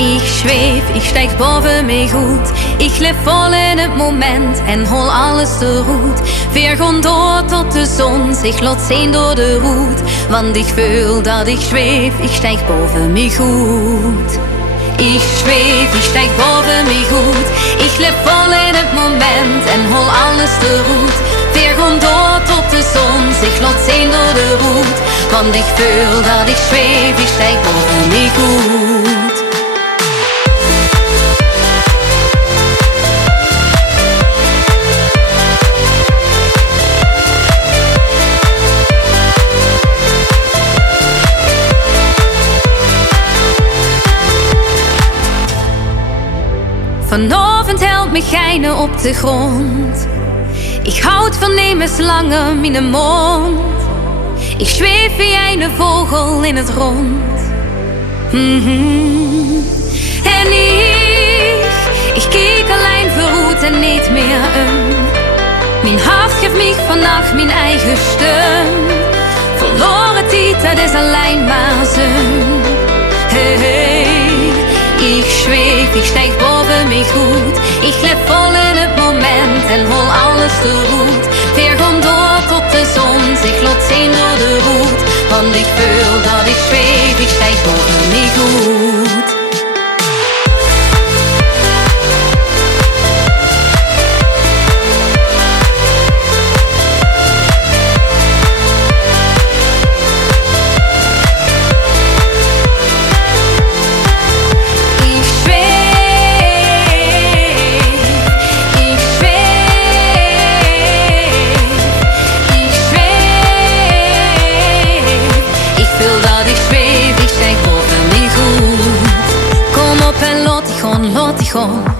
Ik zweef, ik stijg boven mij goed. Ik leef vol in het moment en hol alles te roet. Veer gewoon door tot de zon zich laat zien door de roet. Want ik voel dat ik zweef, ik stijg boven mij goed. Ik zweef, ik stijg boven mij goed. Ik leef vol in het moment en hol alles te roet. Veer gewoon door tot de zon zich laat zien door de roet. Want ik voel dat ik zweef, ik stijg boven mij goed. Vanavond helpt me geinen op de grond. Ik houd van nemen slangen in de mond. Ik zweef wie een vogel in het rond. En ik keek alleen verroet en niet meer om. Mijn hart geeft mij vannacht mijn eigen steun. Verloren tijd, dat is alleen maar zin. Hey, hey. Ik zweef, ik stijg boven mij goed. Ik leef vol in het moment en hol alles te roet. Veer gewoon door tot de zon zich laat zien door de roet. Want ik voel dat ik zweef, ik stijg boven mij goed.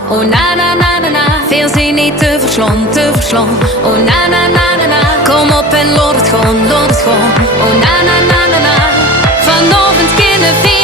Oh na na na na na, veel zin niet te verslaan. Oh na na na na na, kom op en laat het gewoon. Oh na na na na na, vanavond kunnen we